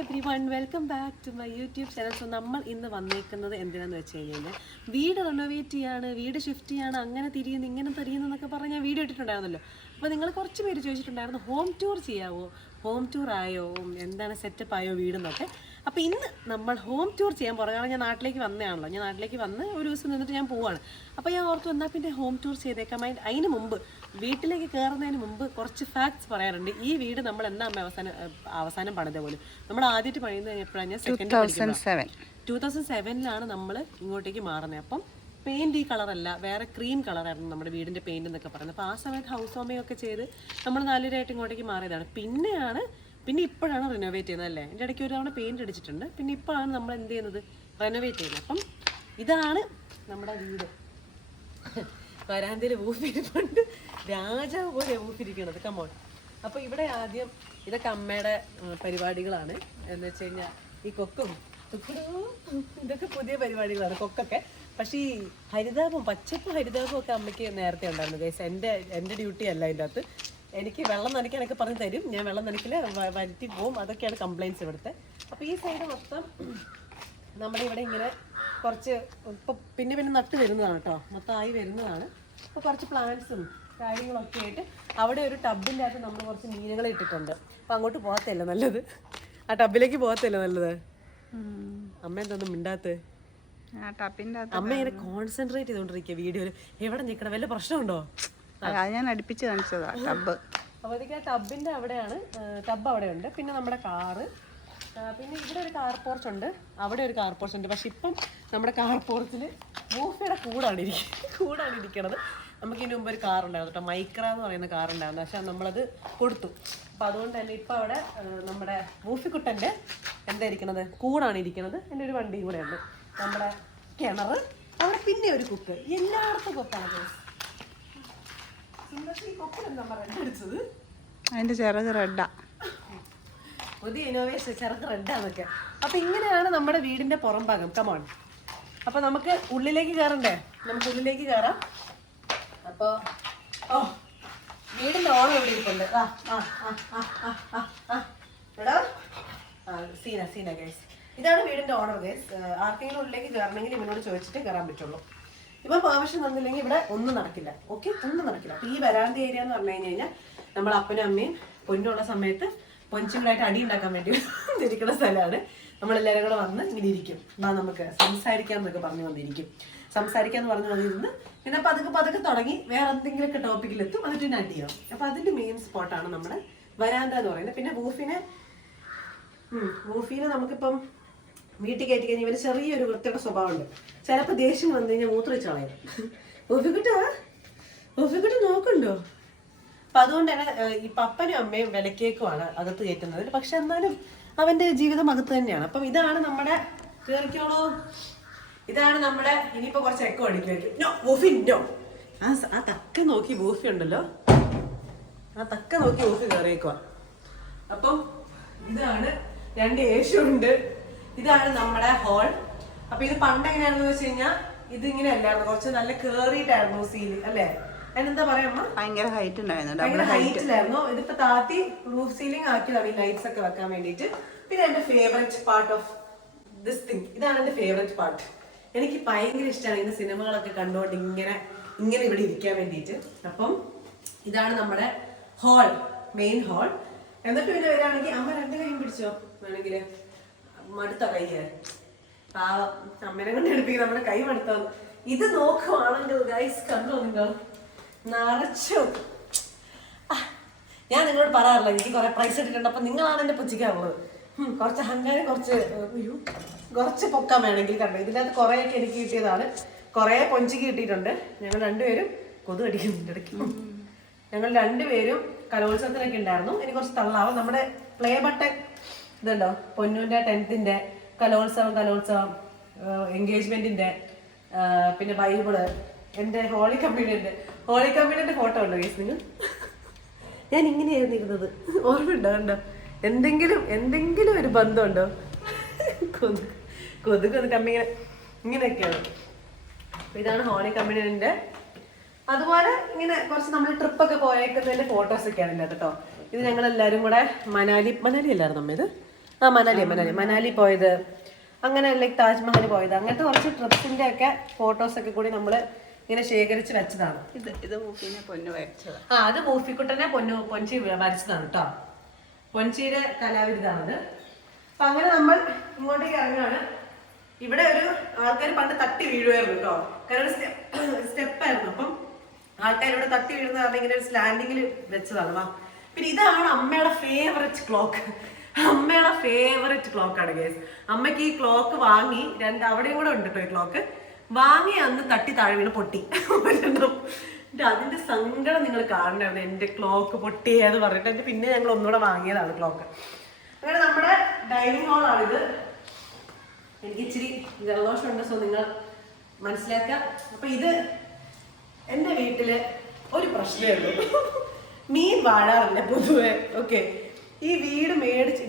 everyone, welcome back to my YouTube channel. So നമ്മൾ ഇന്ന് വന്നേക്കുന്നത് എന്തിനാന്ന് വെച്ച് കഴിഞ്ഞാൽ വീട് റെനോവേറ്റ് ചെയ്യാണ്, വീട് ഷിഫ്റ്റ് ചെയ്യാണ്, അങ്ങനെ തിരിയുന്നു ഇങ്ങനെ തിരിയുന്നു എന്നൊക്കെ പറഞ്ഞ് ഞാൻ വീഡിയോ ഇട്ടിട്ടുണ്ടായിരുന്നല്ലോ. അപ്പോൾ നിങ്ങൾ കുറച്ച് പേര് ചോദിച്ചിട്ടുണ്ടായിരുന്നു ഹോം ടൂർ ചെയ്യാവോ, ഹോം ടൂർ ആയോ, എന്താണ് സെറ്റപ്പ് ആയോ വീടെന്നൊക്കെ. അപ്പോൾ ഇന്ന് നമ്മൾ ഹോം ടൂർ ചെയ്യാൻ പോകുന്നത്. കാരണം ഞാൻ നാട്ടിലേക്ക് വന്നതാണല്ലോ, ഞാൻ നാട്ടിലേക്ക് വന്ന് ഒരു ദിവസം നിന്നിട്ട് ഞാൻ പോവാണ്. അപ്പോൾ ഞാൻ ഓർത്തു എന്നാൽ പിന്നെ ഹോം ടൂർ ചെയ്തേക്കാം. അതിന് മുമ്പ് വീട്ടിലേക്ക് കയറുന്നതിന് മുമ്പ് കുറച്ച് ഫാക്ട്സ് പറയാറുണ്ട്. ഈ വീട് നമ്മൾ എന്നാ അവസാനം പണിത പോലും. നമ്മൾ ആദ്യമായിട്ട് പണിയുന്നത് എപ്പോഴാണ്? ഞാൻ 2007 നമ്മൾ ഇങ്ങോട്ടേക്ക് മാറുന്നത്. അപ്പം പെയിൻറ് ഈ കളറല്ല, വേറെ ക്രീം കളറായിരുന്നു നമ്മുടെ വീടിൻ്റെ പെയിൻറ് എന്നൊക്കെ പറയുന്നത്. അപ്പോൾ ആ സമയത്ത് ഹൗസ് വാമിങ്ങൊക്കെ ചെയ്ത് നമ്മൾ നാലുപേരായിട്ട് ഇങ്ങോട്ടേക്ക് മാറിയതാണ്. പിന്നെ ഇപ്പോഴാണ് റിനോവേറ്റ് ചെയ്യുന്നത് അല്ലേ. എൻ്റെ ഇടയ്ക്ക് ഒരു തവണ പെയിൻറ് അടിച്ചിട്ടുണ്ട്. പിന്നെ ഇപ്പോഴാണ് നമ്മൾ എന്ത് ചെയ്യുന്നത്, റെനോവേറ്റ് ചെയ്യുന്നത്. അപ്പം ഇതാണ് നമ്മുടെ വീട്. വരാന്തയിൽ ഊഫിരിപ്പുണ്ട്, രാജാവ് പോലെ ഊഫിരിക്കണത്. കമോൺ. അപ്പോൾ ഇവിടെ ആദ്യം ഇതൊക്കെ അമ്മയുടെ പരിപാടികളാണ്. എന്ന് വെച്ച് കഴിഞ്ഞാൽ ഈ കൊക്കും ഇതൊക്കെ പുതിയ പരിപാടികളാണ്, കൊക്കൊക്കെ. പക്ഷേ ഈ ഹരിതാപം, പച്ചപ്പും ഹരിതാപവും ഒക്കെ അമ്മയ്ക്ക് നേരത്തെ ഉണ്ടായിരുന്നു ഗൈസ്. എൻ്റെ ഡ്യൂട്ടി അല്ല അതിൻ്റെ അകത്ത്. എനിക്ക് വെള്ളം നനയ്ക്കാനൊക്കെ പറഞ്ഞ് തരും, ഞാൻ വെള്ളം നനയ്ക്കില്ല, വരുത്തി പോവും. അതൊക്കെയാണ് കംപ്ലയിൻറ്റ്സ് ഇവിടുത്തെ. അപ്പോൾ ഈ സൈഡ് മൊത്തം നമ്മുടെ ഇവിടെ ഇങ്ങനെ കുറച്ച് ഇപ്പോൾ പിന്നെ നട്ട് വരുന്നതാണ് കേട്ടോ, മൊത്തം ആയി വരുന്നതാണ്. അപ്പോൾ കുറച്ച് പ്ലാന്റ്സും കാര്യങ്ങളൊക്കെ ആയിട്ട് അവിടെ ഒരു ടബിൻ്റെ അകത്ത് നമ്മൾ കുറച്ച് മീനുകളെ ഇട്ടിട്ടുണ്ട്. അപ്പോൾ അങ്ങോട്ട് പോകത്തല്ല നല്ലത്, ആ ടബിലേക്ക് പോകത്തല്ല നല്ലത്. അമ്മ എന്തൊന്നും മിണ്ടാത്തത്? അമ്മ ഇങ്ങനെ കോൺസെൻട്രേറ്റ് ചെയ്തുകൊണ്ടിരിക്കുക വീഡിയോയിൽ. എവിടെ നിൽക്കണം, വല്ല പ്രശ്നമുണ്ടോ? ഞാൻ അടുപ്പിച്ച് കാണിച്ചതാ ടബ്. അപ്പോഴത്തേക്ക് ആ ടബിൻ്റെ അവിടെയാണ്, ടബ് അവിടെ ഉണ്ട്. പിന്നെ നമ്മുടെ കാറ്, പിന്നെ ഇവിടെ ഒരു കാർ പോർച്ച് ഉണ്ട്, അവിടെ ഒരു കാർ പോർച്ച് ഉണ്ട്. പക്ഷെ ഇപ്പം നമ്മുടെ കാർ പോർച്ചിൽ ബൂഫയുടെ കൂടാണ് ഇരിക്കണത്. നമുക്ക് ഇതിന് മുമ്പ് ഒരു കാറുണ്ടായിരുന്നു കേട്ടോ, മൈക്ര എന്ന് പറയുന്ന കാറുണ്ടായിരുന്നു. പക്ഷെ നമ്മളത് കൊടുത്തു. അപ്പം അതുകൊണ്ട് തന്നെ ഇപ്പം അവിടെ നമ്മുടെ ബൂഫിക്കുട്ടൻ്റെ എന്താ ഇരിക്കണത്, കൂടാണ് ഇരിക്കുന്നത്. എൻ്റെ ഒരു വണ്ടിയും കൂടെ ഉണ്ട്. നമ്മുടെ കിണർ അവിടെ, പിന്നെ ഒരു കുക്ക്. എല്ലായിടത്തും കൊക്കാണ്. അതിന്റെ ചിറക് റെഡാ, പുതിയ ഇന്നോവേഷൻ, ചിറക് റെഡാന്നൊക്കെ. അപ്പൊ ഇങ്ങനെയാണ് നമ്മുടെ വീടിന്റെ പുറം ഭാഗം. കമോൺ. അപ്പൊ നമുക്ക് ഉള്ളിലേക്ക് കയറണ്ടേ, നമുക്ക് ഉള്ളിലേക്ക് കയറാം. അപ്പൊ വീടിന്റെ ഓണം ഇവിടെ ഇരിപ്പുണ്ട്. സീന ഗൈസ്, ഇതാണ് വീടിന്റെ ഓണർ ഗൈസ്. ആർക്കെങ്കിലും ഉള്ളിലേക്ക് കയറണമെങ്കിൽ ഇവനോട് ചോദിച്ചിട്ട് കയറാൻ പറ്റുള്ളൂ. ഇപ്പം ആവശ്യം തന്നില്ലെങ്കിൽ ഇവിടെ ഒന്നും നടക്കില്ല. ഓക്കെ, ഒന്നും നടക്കില്ല. അപ്പൊ ഈ വരാന്ത ഏരിയ എന്ന് പറഞ്ഞു കഴിഞ്ഞാൽ നമ്മൾ അപ്പനും അമ്മയും പൊന്നുള്ള സമയത്ത് പൊഞ്ചുകളായിട്ട് അടി ഉണ്ടാക്കാൻ വേണ്ടി ഇരിക്കുന്ന സ്ഥലമാണ്. നമ്മളെല്ലാവരും കൂടെ വന്ന് ഇങ്ങനെ ഇരിക്കും. നമുക്ക് സംസാരിക്കാന്നൊക്കെ പറഞ്ഞു വന്നിരിക്കും. സംസാരിക്കാന്ന് പറഞ്ഞു വന്നിരുന്ന് പിന്നെ പതുക്കെ തുടങ്ങി വേറെ എന്തെങ്കിലുമൊക്കെ ടോപ്പിക്കിലെത്തും. എന്നിട്ട് പിന്നെ അടി ചെയ്യണം. അപ്പൊ അതിന്റെ മെയിൻ സ്പോട്ടാണ് നമ്മുടെ വരാന്ത എന്ന് പറയുന്നത്. പിന്നെ വൂഫിനെ നമുക്കിപ്പം വീട്ടിൽ കയറ്റി കഴിഞ്ഞാൽ ഇവര് ചെറിയൊരു വൃത്തിയുടെ സ്വഭാവമുണ്ട്. ചിലപ്പോൾ ദേഷ്യം വന്നു കഴിഞ്ഞാൽ മൂത്രമൊഴിച്ച് കളയും. ഓഫിക്കുട്ട നോക്കണ്ടോ? അപ്പൊ അതുകൊണ്ട് തന്നെ ഈ പപ്പനും അമ്മയും വിലക്കേക്കുമാണ് അകത്ത് കയറ്റുന്നത്. പക്ഷെ എന്നാലും അവന്റെ ജീവിതം അകത്ത് തന്നെയാണ്. അപ്പം ഇതാണ് നമ്മുടെ, കേറിക്കോളൂ, ഇതാണ് നമ്മുടെ. ഇനിയിപ്പോ കുറച്ച് എക്കോ അടിക്കുമായിരിക്കും. ആ തക്ക നോക്കി ബൂഫി ഉണ്ടല്ലോ, ആ തക്ക നോക്കി ബൂഫി കയറിയേക്കുവാ. അപ്പം ഇതാണ്, 2 ഏഷ്യ ഉണ്ട്. ഇതാണ് നമ്മുടെ ഹോൾ. അപ്പൊ ഇത് പണ്ട് എങ്ങനെയാണെന്ന് വെച്ച് കഴിഞ്ഞാൽ ഇത് ഇങ്ങനെ അല്ലായിരുന്നു, കുറച്ച് നല്ല കേറിയിട്ടായിരുന്നു സീലിംഗ് അല്ലേ. അതിനെന്താ പറയാ, ഭയങ്കര ഹൈറ്റ് ഉണ്ടായിരുന്നു, ഭയങ്കര ഹൈറ്റിലായിരുന്നു. ഇതിപ്പോ താത്തി റൂഫ് സീലിംഗ് ആക്കിയതാണ് ഈ ലൈറ്റ്സ് ഒക്കെ വെക്കാൻ വേണ്ടിയിട്ട്. പിന്നെ എന്റെ favourite part of this thing, ഇതാണ് എന്റെ ഫേവറേറ്റ് പാർട്ട്. എനിക്ക് ഭയങ്കര ഇഷ്ടമാണ് ഇങ്ങനെ സിനിമകളൊക്കെ കണ്ടുകൊണ്ട് ഇങ്ങനെ ഇവിടെ ഇരിക്കാൻ വേണ്ടിയിട്ട്. അപ്പം ഇതാണ് നമ്മുടെ ഹോൾ, മെയിൻ ഹോൾ. എന്നിട്ട് പിന്നെ വരികയാണെങ്കിൽ അമ്മ 2 കൈയും പിടിച്ചോ വേണമെങ്കിൽ. മടുത്ത കൈയ്യ്, പാവം അമ്മേനെ കൊണ്ട് എടുപ്പിക്കും, നമ്മുടെ കൈ മടുത്തോ. ഇത് നോക്കുവാണെങ്കിൽ ഗൈസ് കണ്ടോ നിങ്ങൾ, നിറച്ചു. ഞാൻ നിങ്ങളോട് പറയാറില്ല എനിക്ക് കുറെ പ്രൈസ് ഇട്ടിട്ടുണ്ട്. അപ്പൊ നിങ്ങളാണ് എന്റെ പുച്ഛിക്കാറുള്ളത്. കുറച്ച് അഹങ്കാരം, കുറച്ച് പൊക്കാൻ വേണമെങ്കിൽ കണ്ടോ. ഇതിനകത്ത് കുറേയൊക്കെ എനിക്ക് കിട്ടിയതാണ്, കുറെ പൊഞ്ചിക്ക് കിട്ടിയിട്ടുണ്ട്. ഞങ്ങൾ 2 പേരും കൊതു കടിക്കുന്നുണ്ട് ഇടയ്ക്ക്. ഞങ്ങൾ 2 പേരും കലോത്സവത്തിനൊക്കെ ഉണ്ടായിരുന്നു. എനിക്ക് കുറച്ച് തള്ളാവും. നമ്മുടെ പ്ലേ ബട്ടൺ ഇതുണ്ടോ, പൊന്നൂന്റെ 10th കലോത്സവം, എൻഗേജ്മെന്റിന്റെ, പിന്നെ ബൈബിള്, എന്റെ ഹോളി കമ്മ്യൂണിന്റെ ഫോട്ടോ ഉണ്ടോ ഗൈസ് നിങ്ങൾ? ഞാൻ ഇങ്ങനെയായിരുന്നു ഇരുന്നത്, ഓർമ്മയുണ്ടോ? കണ്ടോ, എന്തെങ്കിലും ഒരു ബന്ധമുണ്ടോ? കൊതുക് ഇങ്ങനെയൊക്കെയാണ്. ഇതാണ് ഹോളി കമ്മ്യൂണിന്റെ. അതുപോലെ ഇങ്ങനെ കുറച്ച് നമ്മൾ ട്രിപ്പൊക്കെ പോയേക്കുന്നതിന്റെ ഫോട്ടോസ് ഒക്കെയാണ് ഇല്ല കേട്ടോ. ഇത് ഞങ്ങൾ എല്ലാവരും കൂടെ മനാലി അല്ലായിരുന്നു നമ്മ ഇത് ആ മനാലി പോയത്, അങ്ങനെ ലൈക്ക് താജ്മഹൽ പോയത്, അങ്ങനത്തെ കുറച്ച് ട്രിപ്സിന്റെ ഒക്കെ ഫോട്ടോസ് ഒക്കെ കൂടി നമ്മൾ ഇങ്ങനെ ശേഖരിച്ച് വെച്ചതാണ്. ഇത് മൂക്കിനെ പൊന്നു വരച്ചതാണ്. ആ അത് മൂഫിക്കുട്ടനെ പൊഞ്ചി വരച്ചതാണ് കേട്ടോ. പൊഞ്ചിയുടെ കലാവിരുതാണത്. അപ്പൊ അങ്ങനെ നമ്മൾ ഇങ്ങോട്ടേക്ക് ഇറങ്ങാണ്. ഇവിടെ ഒരു ആൾക്കാർ പണ്ട് തട്ടി വീഴുമായിരുന്നു കേട്ടോ, കാരണം സ്റ്റെപ്പായിരുന്നു. അപ്പം ആൾക്കാർ ഇവിടെ തട്ടി വീഴുന്ന കാരണം ഇങ്ങനെ ഒരു സ്ലാൻഡിങ്ങിൽ വെച്ചതാണ്. വാ, പിന്നെ ഇതാണ് അമ്മയുടെ ഫേവററ്റ് ക്ലോക്ക്. അമ്മയുടെ ഫേവററ്റ് ക്ലോക്കാണ് ഗേസ്. അമ്മയ്ക്ക് ഈ ക്ലോക്ക് വാങ്ങി അവിടെയും കൂടെ ഉണ്ട് കേട്ടോ ഈ ക്ലോക്ക്. വാങ്ങി അന്ന് തട്ടി താഴെ വീണ് പൊട്ടി. അതിന്റെ സങ്കടം നിങ്ങൾ കാണണമായിരുന്നു, എന്റെ ക്ലോക്ക് പൊട്ടിയെന്ന് പറഞ്ഞിട്ട്. പിന്നെ ഞങ്ങൾ ഒന്നുകൂടെ വാങ്ങിയതാണ് ക്ലോക്ക്. അങ്ങനെ നമ്മുടെ ഡൈനിങ് ഹാളാണിത്. എനിക്ക് ഇച്ചിരി ജലദോഷമുണ്ട്, സോ നിങ്ങൾ മനസ്സിലാക്കുക. അപ്പൊ ഇത് എൻ്റെ വീട്ടില് ഒരു പ്രശ്നമേ ഉള്ളൂ, മീൻ വാഴാറില്ല പൊതുവെ. ഓക്കെ, ഈ വീട്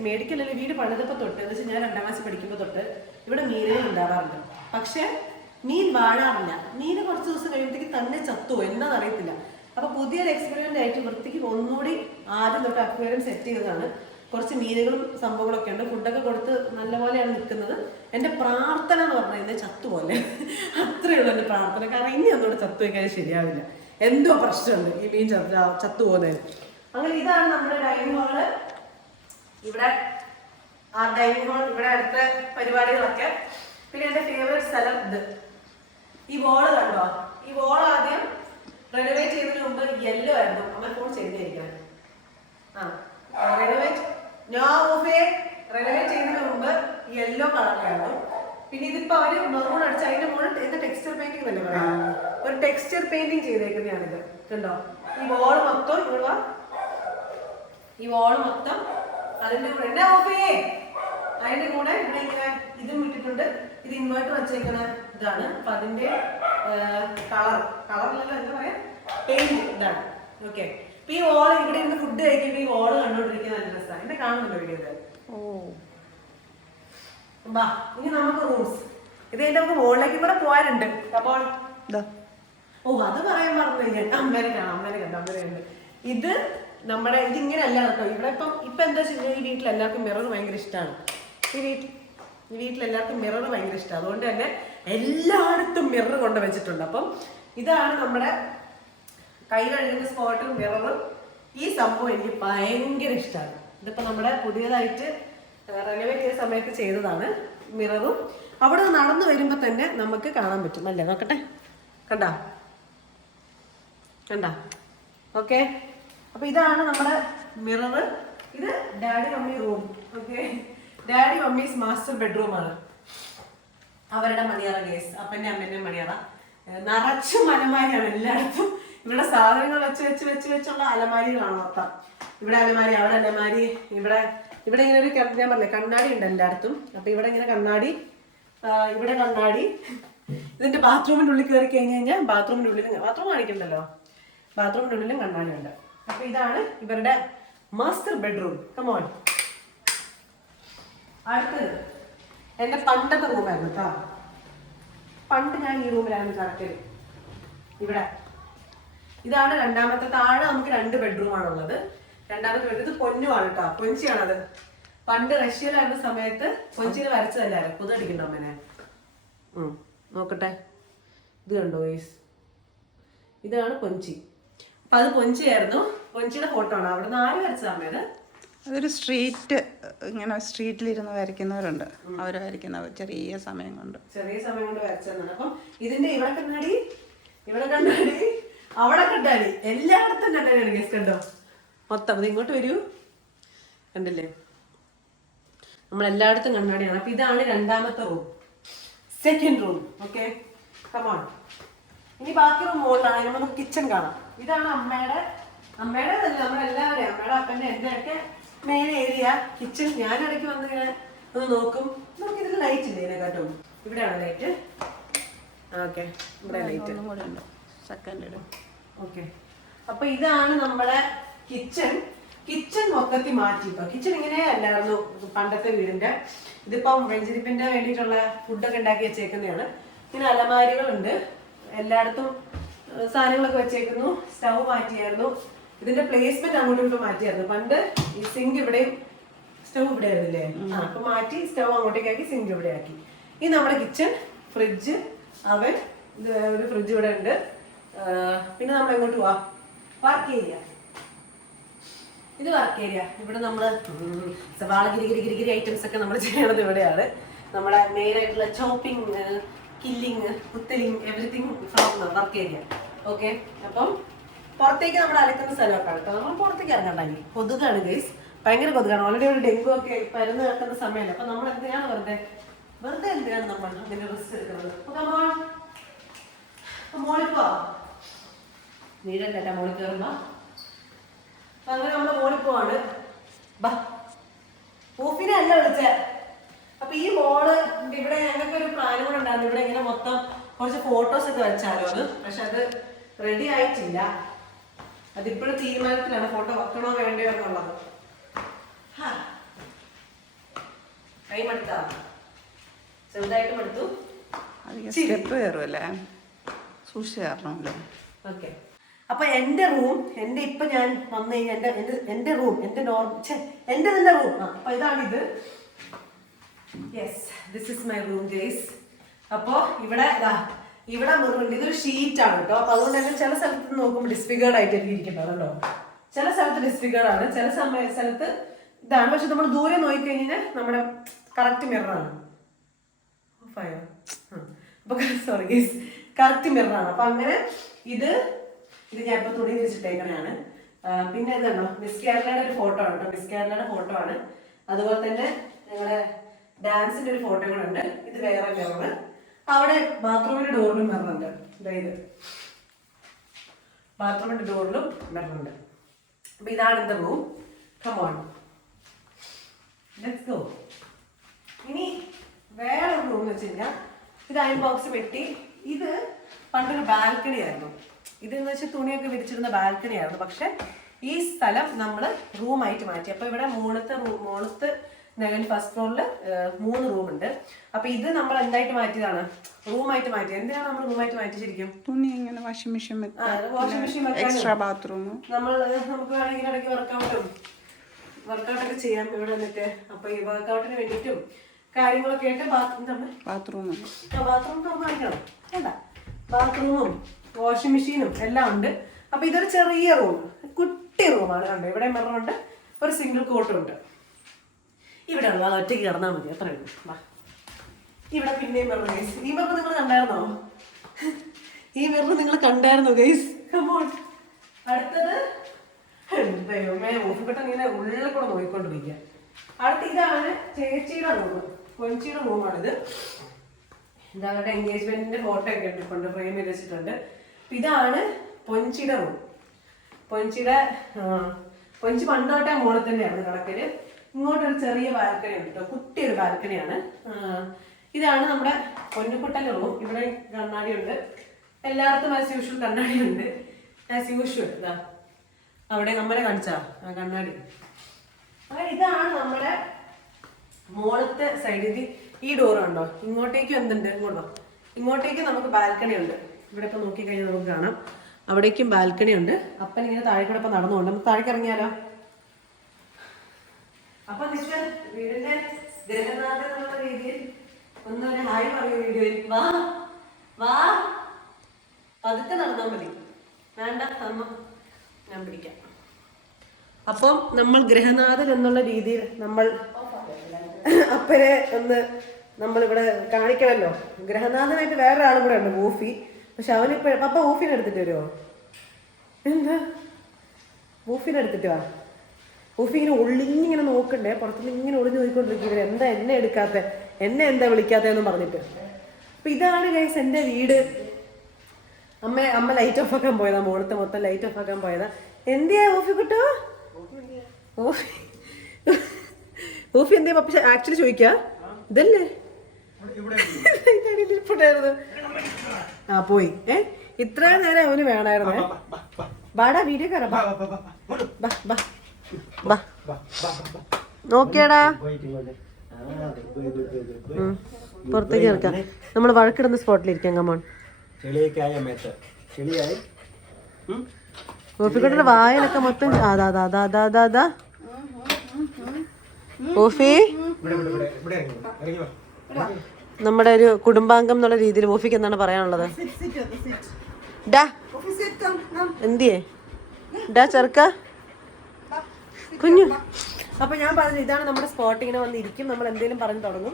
മേടിക്കലല്ലേ, വീട് പണിതപ്പോൾ തൊട്ട് എന്ന് വെച്ചാൽ ഞാൻ 2ാം ക്ലാസ്സിൽ പഠിക്കുമ്പോൾ തൊട്ട് ഇവിടെ മീനുകൾ ഉണ്ടാവാറുണ്ട്. പക്ഷെ മീൻ വാഴാറില്ല. മീന് കുറച്ച് ദിവസം കഴിയുമ്പോഴത്തേക്ക് തന്നെ ചത്തുവോ എന്താണെന്ന് അറിയത്തില്ല. അപ്പൊ പുതിയൊരു എക്സ്പെരിമെന്റ് ആയിട്ട് വൃത്തിക്ക് ഒന്നുകൂടി ആദ്യം തൊട്ട് അക്വേറിയം സെറ്റ് ചെയ്തതാണ്. കുറച്ച് മീനുകളും സംഭവങ്ങളൊക്കെ ഉണ്ട്, ഫുഡൊക്കെ കൊടുത്ത് നല്ലപോലെയാണ് നിൽക്കുന്നത്. എൻ്റെ പ്രാർത്ഥന എന്ന് പറഞ്ഞാൽ ഇന്ന് ചത്തുപോലെ, അത്രയുള്ളൂ എൻ്റെ പ്രാർത്ഥന. കാരണം ഇനി ഒന്നുകൂടെ ചത്തു വയ്ക്കാൻ ശരിയാവില്ല, എന്തോ പ്രശ്നമുണ്ട് ഈ മീൻ ചത്തുപോകുന്നതിന്. അങ്ങനെ ഇതാണ് നമ്മുടെ ഡൈനിങ് ഹാള്. ഇവിടെ ആ ഡൈനിങ് ഹാൾ, ഇവിടെ അടുത്ത പരിപാടികളൊക്കെ. പിന്നെ എൻ്റെ ഫേവറേറ്റ് സ്ഥലം ഇത്, ഈ വോള് കണ്ടോ? ഈ വോൾ ആദ്യം റെനോവേറ്റ് ചെയ്യുന്നതിന് മുമ്പ് യെല്ലോ ആയിരുന്നു. അമ്മ ഫോൺ ചെയ്തിരിക്കണം. റെനോവേറ്റ് ചെയ്യുന്നതിന് മുമ്പ് യെല്ലോ കളറായിരുന്നു. പിന്നെ ഇതിപ്പോ അവര് മെറൂൺ അടിച്ച് അതിന്റെ മുകളിൽ എന്താ ടെക്സ്ചർ പെയിന്റിംഗ് തന്നെ പറയാം, ഒരു ടെക്സ്ചർ പെയിന്റിംഗ് ചെയ്തേക്കുന്നതാണിത്. കണ്ടോ? ഈ വോള് മൊത്തം ഇവിടെ, ഈ വോള് മൊത്തം അതിന്റെ കൂടെ അതിന്റെ കൂടെ ഇവിടെ ഇങ്ങനെ ഇതും ഇട്ടിട്ടുണ്ട്. ഇത് ഇൻവേർട്ടർ വെച്ചേക്കുന്ന ഇതാണ്. അപ്പൊ അതിന്റെ കളറിലല്ല എന്താ പറയാ, പെയിന്റ് ഇതാണ്. ഓക്കെ, അപ്പൊ ഈ വോള് ഇവിടെ ഇരുന്ന് ഫുഡ് കഴിക്കുമ്പോ ഈ വോള് കണ്ടോണ്ടിരിക്കുന്ന നല്ല രസമാണ്. എന്നെ കാണുന്നുണ്ടോ വീഡിയോ? ബാ, ഇനി നമുക്ക് റൂംസ്. ഇത് കഴിഞ്ഞ് നമുക്ക് മുകളിലേക്ക് കൂടെ പോകാനുണ്ട്. അപ്പോൾ അത് പറയാൻ പറഞ്ഞു ഞാൻ. അമ്മേനുണ്ട്. ഇത് നമ്മുടെ ഇതിങ്ങനെയല്ല കേട്ടോ. ഇവിടെ ഇപ്പൊ എന്താ വെച്ചാൽ ഈ വീട്ടിൽ എല്ലാവർക്കും മിറർ ഭയങ്കര ഇഷ്ടമാണ്. ഈ വീട്ടിൽ എല്ലാവർക്കും മിറർ ഭയങ്കര ഇഷ്ടമാണ്. അതുകൊണ്ട് തന്നെ എല്ലായിടത്തും മിറർ കൊണ്ട് വെച്ചിട്ടുണ്ട്. അപ്പം ഇതാണ് നമ്മുടെ കൈ കഴുകുന്ന സ്പോട്ടും മിററും. ഈ സംഭവം എനിക്ക് ഭയങ്കര ഇഷ്ടമാണ്. ഇതിപ്പോ നമ്മുടെ പുതിയതായിട്ട് റെനോവേറ്റ് ചെയ്ത സമയത്ത് ചെയ്തതാണ് മിററും. അവിടെ നടന്നു വരുമ്പോ തന്നെ നമുക്ക് കാണാൻ പറ്റും അല്ലേ? നോക്കട്ടെ, കണ്ടാ? ഓക്കെ, അപ്പൊ ഇതാണ് നമ്മുടെ മിറർ. ഇത് daddy mummy room. Okay, daddy mummies master bedroom ആണ്. അവരുടെ മണിയറ കേസ്, അപ്പൻ്റെ അമ്മേൻ്റെ മണിയറ. നിറച്ചും അലമാരിയാണ് എല്ലായിടത്തും. ഇവിടെ സാധനങ്ങൾ വെച്ചുള്ള അലമാരികളാണ് മൊത്തം. ഇവിടെ അലമാരി, അവിടെ അലമാരി, ഇവിടെ ഇങ്ങനെ ഒരു ഞാൻ പറഞ്ഞില്ലേ കണ്ണാടി ഉണ്ട് എല്ലായിടത്തും. അപ്പൊ ഇവിടെ ഇങ്ങനെ കണ്ണാടി, ഇവിടെ കണ്ണാടി. ഇതിന്റെ ബാത്റൂമിന്റെ ഉള്ളിൽ കയറി കഴിഞ്ഞ് കഴിഞ്ഞാൽ ബാത്റൂം കാണിക്കണ്ടല്ലോ, ബാത്റൂമിന്റെ ഉള്ളിലും കണ്ണാടി ഉണ്ട്. അപ്പൊ ഇതാണ് ഇവരുടെ മാസ്റ്റർ ബെഡ്റൂം. കമോൺ. അടുത്തത് എന്റെ പണ്ടത്തെ റൂമായിരുന്നു കേട്ടോ. പണ്ട് ഞാൻ ഈ റൂമിലാണ് കറക്റ്റല്. ഇവിടെ ഇതാണ് രണ്ടാമത്തെ. താഴെ നമുക്ക് 2 ബെഡ്റൂമാണുള്ളത്. രണ്ടാമത്തെ ബെഡ്റൂം ഇത് പൊന്നുമാണ് കേട്ടോ, പൊഞ്ചിയാണത്. പണ്ട് റഷ്യയിലായിരുന്ന സമയത്ത് പൊഞ്ചിനെ വരച്ചതല്ലായിരുന്നു. പുതടിക്കണ്ടോ അമ്മേനെ? നോക്കട്ടെ, ഇത് കണ്ടോ ഗയ്സ്? ഇതാണ് പൊഞ്ചി. അപ്പൊ അത് പൊഞ്ചിയായിരുന്നു. പൊഞ്ചിയുടെ ഫോട്ടോ ആണ്. അവിടെ നിന്ന് ആര് വരച്ചത് അമ്മേത്? അതൊരു ഇങ്ങനെ സ്ട്രീറ്റിലിരുന്ന് വരയ്ക്കുന്നവരുണ്ട്. അവർ വരയ്ക്കുന്ന ചെറിയ സമയം കൊണ്ട് വരച്ചതാണ്. അപ്പം ഇതിന്റെ ഇവിടെ കണ്ണാടി, അവിടെ കണ്ണാടി, എല്ലായിടത്തും കണ്ണാടിയാണ് ഗസ്റ്റ്. കണ്ടോ മൊത്തം? അത് ഇങ്ങോട്ട് വരൂ, കണ്ടില്ലേ? നമ്മളെല്ലായിടത്തും കണ്ണാടിയാണ്. അപ്പൊ ഇതാണ് രണ്ടാമത്തെ room, second room. Okay, come on. ഇനി ബാക്കി റൂം മുകളിലാണ്. നമുക്ക് കിച്ചൺ കാണാം. ഇതാണ് അമ്മയുടെ തന്നെ, നമ്മളെല്ലാവരെയും, അമ്മയുടെ അപ്പൻ്റെ എൻ്റെ ഒക്കെ മെയിൻ ഏരിയ കിച്ചൺ. ഞാൻ ഇടയ്ക്ക് വന്ന് ഇങ്ങനെ ഒന്ന് നോക്കും. നമുക്ക് ഇതിൽ ലൈറ്റ് ഇല്ലേ ഇതിനെക്കാട്ടും? ഇവിടെയാണ് ലൈറ്റ്. ഓക്കെ, ഇവിടെ ലൈറ്റ് സെക്കൻഡ്. ഓക്കെ, അപ്പൊ ഇതാണ് നമ്മുടെ കിച്ചൺ മൊത്തത്തിൽ മാറ്റിട്ടോ. കിച്ചൺ ഇങ്ങനെ അല്ലായിരുന്നു പണ്ടത്തെ വീടിന്റെ. ഇതിപ്പം വെഞ്ചരിപ്പിന്റെ വേണ്ടിയിട്ടുള്ള ഫുഡൊക്കെ ഉണ്ടാക്കി വെച്ചേക്കുന്നതാണ്. ഇങ്ങനെ അലമാരികളുണ്ട്, എല്ലായിടത്തും സാധനങ്ങളൊക്കെ വെച്ചേക്കുന്നു. സ്റ്റൗ മാറ്റിയായിരുന്നു. ഇതിന്റെ പ്ലേസ്മെന്റ് അങ്ങോട്ടും ഇങ്ങോട്ടും മാറ്റിയായിരുന്നു. പണ്ട് ഈ സിങ്ക് ഇവിടെയും സ്റ്റവ് ഇവിടെ ആയിരുന്നില്ലേ? അപ്പൊ മാറ്റി സ്റ്റവ് അങ്ങോട്ടേക്ക് ആക്കി, സിങ്ക് ഇവിടെ ആക്കി. ഇത് നമ്മുടെ കിച്ചൺ, ഫ്രിഡ്ജ്, അവൻ, ഒരു ഫ്രിഡ്ജ് ഇവിടെ ഉണ്ട്. പിന്നെ നമ്മൾ എങ്ങോട്ട് പോവാ? Work area. ഇത് വർക്ക് ഏരിയ. ഇവിടെ നമ്മള് സവാള ഗിരി ഐറ്റംസ് ഒക്കെ നമ്മൾ ചെയ്യണത് ഇവിടെയാണ്. നമ്മുടെ മെയിൻ ആയിട്ടുള്ള ചോപ്പിംഗ്, കില്ലിങ്, കുത്തലിങ്, everything from work area. Okay, അപ്പം പുറത്തേക്ക് നമ്മൾ അലക്കുന്ന സ്ഥലമൊക്കെ കേട്ടോ. നമ്മൾ പുറത്തേക്ക് ഇറങ്ങണ്ടെങ്കിൽ കൊതുകാണ് ഗൈസ്, ഭയങ്കര കൊതുകാണ്. ഓൾറെഡി ഒരു ഡെങ്കു ഒക്കെ പരന്ന് കിടക്കുന്ന സമയമല്ല. അപ്പൊ നമ്മൾ എന്തിനാണ് വെറുതെ എന്തിനാണ് നമ്മൾ അതിന്റെ റിസ്ക് എടുക്കുന്നത്? മോളിൽ പോവാ, വീടല്ല മോളിൽ കയറുമ്പോ. അങ്ങനെ നമ്മള് മോളിൽ പോവാണ്. ഊഫിനെ അല്ല വിളിച്ചേ. അപ്പൊ ഈ മോള് ഇവിടെ ഞങ്ങൾക്ക് ഒരു പ്ലാൻ കൂടെ ഉണ്ടായിരുന്നു. ഇവിടെ ഇങ്ങനെ മൊത്തം കുറച്ച് ഫോട്ടോസ് ഒക്കെ വെച്ചാലോ അത്, പക്ഷെ അത് റെഡി ആയിട്ടില്ല. അതിപ്പോഴും തീരുമാനത്തിലാണ്, ഫോട്ടോ വെക്കണോ വേണ്ടയോ എന്നുള്ളത്. കൈ മടുത്താ, ചെറുതായിട്ട് മടുത്തു. സ്റ്റെപ്പ് കയറുമല്ലേ, സൂക്ഷിച്ച് കയറണമല്ലോ. ഓക്കെ, അപ്പൊ എന്റെ റൂം, എന്റെ ഇപ്പൊ ഞാൻ വന്നു കഴിഞ്ഞാൽ എന്റെ റൂം, എന്റെ എന്റെ തന്നെ റൂം. അപ്പൊ ഇതാണിത്. Yes, this is my room guys. അപ്പൊ ഇവിടെ മിററുണ്ട്. ഇതൊരു ഷീറ്റ് ആണ് കേട്ടോ. അപ്പൊ അതുകൊണ്ട് തന്നെ ചില സ്ഥലത്ത് നോക്കുമ്പോൾ ഡിസ്ഫിഗേർഡ് ആയിട്ടായിരിക്കും ഇരിക്കുന്നുണ്ടല്ലോ. ചില സ്ഥലത്ത് ഡിസ്ഫിഗേർഡ് ആണ്, ചില സ്ഥലത്ത് ഇതാണ്. പക്ഷെ നമ്മൾ ദൂരെ നോക്കിക്കഴിഞ്ഞാൽ നമ്മുടെ കറക്റ്റ് മിററാണ്. അപ്പൊ സോറി ഗൈസ്, കറക്റ്റ് മിററാണ്. അപ്പൊ അങ്ങനെ ഇത് ഞാൻ ഇപ്പൊ തുണി വിരിച്ചിട്ടേക്കണയാണ്. പിന്നെ ഇതാണോ മിസ് കേരളയുടെ ഒരു ഫോട്ടോ ആണ് കേട്ടോ. മിസ് കേരളയുടെ ഫോട്ടോ ആണ്. അതുപോലെ തന്നെ ഞങ്ങളുടെ ഡാൻസിന്റെ ഒരു ഫോട്ടോ കൂടെ ഉണ്ട്. ഇത് വേറെ മിററ്. അവിടെ ബാത്റൂമിന്റെ ഡോറിലും മിററുണ്ട്. അതായത് ബാത്റൂമിന്റെ ഡോറിലും മിററുണ്ട്. അപ്പൊ ഇതാണ് എന്റെ room. Come on, let's go. ഇനി വേറെ ഒരു റൂം എന്ന് വെച്ച് കഴിഞ്ഞാൽ ഇത് അയൺ ബോക്സ് വെട്ടി. ഇത് പണ്ടൊരു ബാൽക്കണി ആയിരുന്നു. ഇതെന്ന് വെച്ചാൽ തുണിയൊക്കെ വിരിച്ചിരുന്ന ബാൽക്കണി ആയിരുന്നു. പക്ഷെ ഈ സ്ഥലം നമ്മൾ റൂമായിട്ട് മാറ്റി. അപ്പൊ ഇവിടെ മോളത്ത് ഫസ്റ്റ് ഫ്ലോറിൽ 3 റൂം ഉണ്ട്. അപ്പൊ ഇത് നമ്മൾ എന്തായിട്ട് മാറ്റിയതാണ്? റൂമായിട്ട് മാറ്റി. എന്തിനാണ് നമ്മൾ റൂമായിട്ട് മാറ്റി? ശരിക്കും തുണി ഇങ്ങനെ വാഷിംഗ് മെഷീൻ എക്സ്ട്രാ ബാത്റൂം നമുക്ക് വേണമെങ്കിൽ ഇടയ്ക്ക് വർക്കൗട്ടൊക്കെ ചെയ്യാം ഇവിടെ വന്നിട്ട്. അപ്പൊ ഈ വർക്കൗട്ടിന് വേണ്ടിയിട്ടും കാര്യങ്ങളൊക്കെ ആയിട്ട് ബാത്റൂം കാണിക്കണം. വേണ്ട, ബാത്റൂമും വാഷിംഗ് മെഷീനും എല്ലാം ഉണ്ട്. അപ്പൊ ഇതൊരു ചെറിയ റൂം, കുട്ടി റൂമാണ്. കണ്ടോ, ഇവിടെ മിററുണ്ട്, ഒരു സിംഗിൾ കോട്ടും ഉണ്ട്. ഇവിടെ ഉള്ള ഒറ്റയ്ക്ക് കിടന്നാൽ മതി, അത്ര ഉള്ളൂ. ഇവിടെ പിന്നെയും മിറർ ഗൈസ്. ഈ മിറർ നിങ്ങൾ കണ്ടായിരുന്നോ? ഈ മിറർ നിങ്ങൾ കണ്ടായിരുന്നോ ഗൈസ്? കമോൺ. അടുത്തത് ഓഫിക്കട്ടൻ ഇങ്ങനെ ഉള്ളിൽ കൂടെ നോക്കിക്കൊണ്ടിരിക്കുക. അടുത്ത ഇതാണ് ചേച്ചിയുടെ റൂം, കൊഞ്ചിയുടെ റൂമാണിത്. ഇതവരുടെ എൻഗേജ്മെന്റിന്റെ ഫോട്ടോ ഒക്കെ ഉണ്ട്, ഫ്രെയിം ചെയ്ത് വെച്ചിട്ടുണ്ട്. ഇതാണ് പൊഞ്ചിയുടെ റൂം. പൊഞ്ചി പണ്ടോട്ടെ മോളിൽ തന്നെയാണ് കിടക്കല്. ഇങ്ങോട്ടൊരു ചെറിയ ബാൽക്കണി ഉണ്ട് കേട്ടോ, കുട്ടിയൊരു ബാൽക്കണിയാണ്. ഇതാണ് നമ്മുടെ പൊന്നുകുട്ടൻ്റെ റൂം. ഇവിടെ കണ്ണാടി ഉണ്ട്. എല്ലായിടത്തും ആസ് യൂഷ്വൽ കണ്ണാടി ഉണ്ട്. ആസ് യൂഷ്വൽ ഇതാ അവിടെ നമ്മളെ കാണിച്ചാ കണ്ണാടി. അങ്ങനെ ഇതാണ് നമ്മുടെ മോളത്തെ സൈഡിൽ. ഈ ഡോർ ഉണ്ടോ, ഇങ്ങോട്ടേക്കും എന്തുണ്ട്? ഇങ്ങോട്ടേക്ക് നമുക്ക് ബാൽക്കണി ഉണ്ട്. ഇവിടെ ഇപ്പൊ നോക്കിക്കഴിഞ്ഞാൽ നമുക്ക് കാണാം, അവിടേക്കും ബാൽക്കണി ഉണ്ട്. അപ്പൻ ഇങ്ങനെ താഴെ കൂടെ ഇപ്പൊ നടന്നുകൊണ്ട് നമുക്ക് താഴേക്ക് ഇറങ്ങിയാലോ? അപ്പൊ നിങ്ങൾ വീടിന്റെ ഗ്രഹനാഥൻ എന്നുള്ള രീതിയിൽ ഒന്നൊരു ഹായ് പറയുന്ന വീഡിയോയിൽ വാ പതുക്കെ നടന്നാൽ മതി. വേണ്ട അമ്മ, ഞാൻ പിടിക്കാം. അപ്പം നമ്മൾ ഗ്രഹനാഥൻ എന്നുള്ള രീതിയിൽ നമ്മൾ അപ്പനെ ഒന്ന് നമ്മളിവിടെ കാണിക്കണമല്ലോ. ഗ്രഹനാഥനായിട്ട് വേറെ ആളും കൂടെ ഉണ്ട്, ഊഫി. പക്ഷെ അവനിപ്പോ പപ്പ ഊഫിനെ എടുത്തിട്ട് വരുമോ? എന്താ ഊഫിനെ എടുത്തിട്ട് വാ. ഊഫി ഇങ്ങനെ ഒളിഞ്ഞിങ്ങനെ നോക്കണ്ടേ, പുറത്തുനിന്ന് ഇങ്ങനെ ഒളിഞ്ഞു നോക്കിക്കൊണ്ടിരിക്കും. ഇവർ എന്താ എന്നെ എടുക്കാത്ത, എന്നെ എന്താ വിളിക്കാത്തതെന്ന് പറഞ്ഞിട്ട്. അപ്പൊ ഇതാണ് ഗൈസ് എൻ്റെ വീട്. അമ്മ ലൈറ്റ് ഓഫ് ആക്കാൻ പോയതാ, മോളത്തെ മൊത്തം ലൈറ്റ് ഓഫ് ആക്കാൻ പോയതാ. എന്തിയാ ഊഫി കിട്ടോ? ഊഫി എന്തേ പപ്പ ആക്ച്വലി ചോദിക്കാ? ഇതല്ലേ ആ പോയി. ഇത്ര നേരം അവന് വേണായിരുന്നേ. ബാടാ വീഡിയോ കയറാം, നോക്കിയാടാ പുറത്തേക്ക് ഇറക്കാം. നമ്മൾ വഴക്കിടുന്ന സ്പോട്ടിലിരിക്കാം. കമോൺ. ഓഫിക്കോട്ടെ വായനൊക്കെ മൊത്തം ഓഫി നമ്മുടെ ഒരു കുടുംബാംഗം എന്നുള്ള രീതിയിൽ ഓഫിക്ക് എന്താണ് പറയാനുള്ളത്? ഡാ എന്തിയേ ഡാ ചെറുക്ക കുഞ്ഞു. അപ്പൊ ഞാൻ പറഞ്ഞു ഇതാണ് നമ്മുടെ സ്പോട്ട്. ഇങ്ങനെ വന്നിരിക്കും, നമ്മൾ എന്തെങ്കിലും പറഞ്ഞു തുടങ്ങും,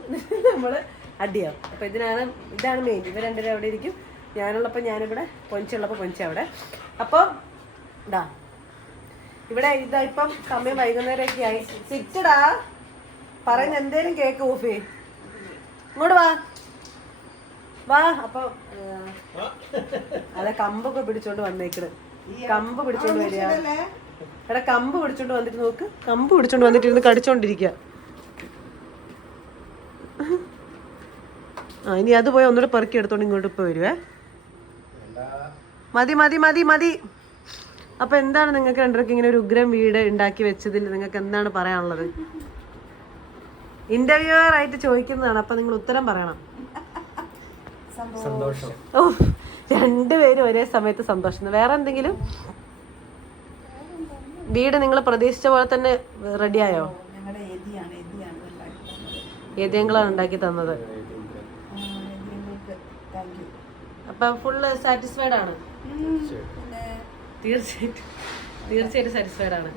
നമ്മള് അടിയാവും. അപ്പൊ ഇതാണ് മെയിൻ. ഇവർ രണ്ടുപേരും അവിടെ ഇരിക്കും, ഞാനുള്ളപ്പോൾ ഞാനിവിടെ, പൊഞ്ചുള്ളപ്പോൾ പൊഞ്ച അവിടെ. അപ്പോൾ ഇതാ ഇവിടെ ഇതാ ഇപ്പം സമയം വൈകുന്നേരമൊക്കെ ആയി. സിറ്റടാ പറയുന്ന എന്തേലും കേക്ക് ഓഫി, ഇങ്ങോട്ട് വാ വാ. അപ്പൊ അതെ കമ്പൊക്കെ പിടിച്ചോണ്ട് വന്നേക്കണ്, കമ്പ് പിടിച്ചോണ്ട് വരിക. എടാ കമ്പ് പിടിച്ചോണ്ട് വന്നിട്ട് നോക്ക്, കമ്പ് പിടിച്ചോണ്ട് വന്നിട്ട് ഇരുന്ന് കടിച്ചോണ്ടിരിക്കുക. ആ ഇനി അത് പോയി ഒന്നുകൂടെ പെറുക്കി എടുത്തോണ്ട് ഇങ്ങോട്ട് ഇപ്പൊ വരുവേ. മതി മതി മതി മതി. അപ്പൊ എന്താണ് നിങ്ങൾക്ക് രണ്ടുപേർക്ക് ഇങ്ങനെ ഒരു ഉഗ്രം വീട് ഉണ്ടാക്കി വെച്ചതിൽ നിങ്ങൾക്ക് എന്താണ് പറയാനുള്ളത്? ഇന്റർവ്യൂവർ ആയിട്ട് ചോദിക്കുന്നതാണ്, അപ്പൊ നിങ്ങൾ ഉത്തരം പറയണം. സന്തോഷം. ഓ രണ്ടുപേരും ഒരേ സമയത്ത് സന്തോഷം. വേറെ എന്തെങ്കിലും? വീട് നിങ്ങൾ പ്രതീക്ഷിച്ച പോലെ തന്നെ റെഡിയായോ? ഏതെങ്കിലാണ് ഉണ്ടാക്കി തന്നത്. അപ്പൊ ഫുള്ള് സാറ്റിസ്ഫൈഡ് ആണ്? തീർച്ചയായിട്ടും സാറ്റിസ്ഫൈഡ് ആണ്.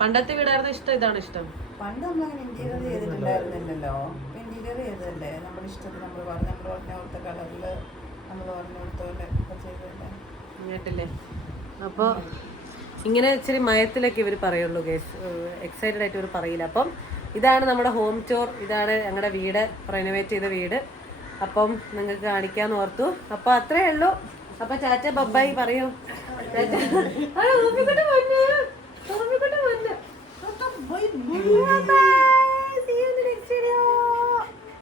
പണ്ടത്തെ വീടായിരുന്നു ഇഷ്ടം, ഇതാണ് ഇഷ്ടം? പണ്ട് നമ്മളങ്ങനെ ഇന്റീരിയർ ചെയ്തിട്ടുണ്ടായിരുന്നില്ലല്ലോ. ഇന്റീരിയർ ചെയ്തല്ലേ നമ്മുടെ ഇഷ്ടത്തിന്, നമ്മൾ പറഞ്ഞ പോലത്തെ കളറിൽ നമ്മൾ പറഞ്ഞ പോലെ ചെയ്തല്ലേ. കേട്ടില്ലേ? അപ്പോൾ ഇങ്ങനെ ഇച്ചിരി മയത്തിലൊക്കെ ഇവർ പറയുള്ളൂ ഗേസ്, എക്സൈറ്റഡ് ആയിട്ട് ഇവർ പറയില്ല. അപ്പം ഇതാണ് നമ്മുടെ ഹോം ടൂർ, ഇതാണ് ഞങ്ങളുടെ വീട്, റെനോവേറ്റ് ചെയ്ത വീട്. അപ്പം നിങ്ങൾക്ക് കാണിക്കാന്ന് ഓർത്തു. അപ്പൊ അത്രേ ഉള്ളൂ. അപ്പൊ ചാച്ച ബബ്ബായി പറയൂ. ചാച്ച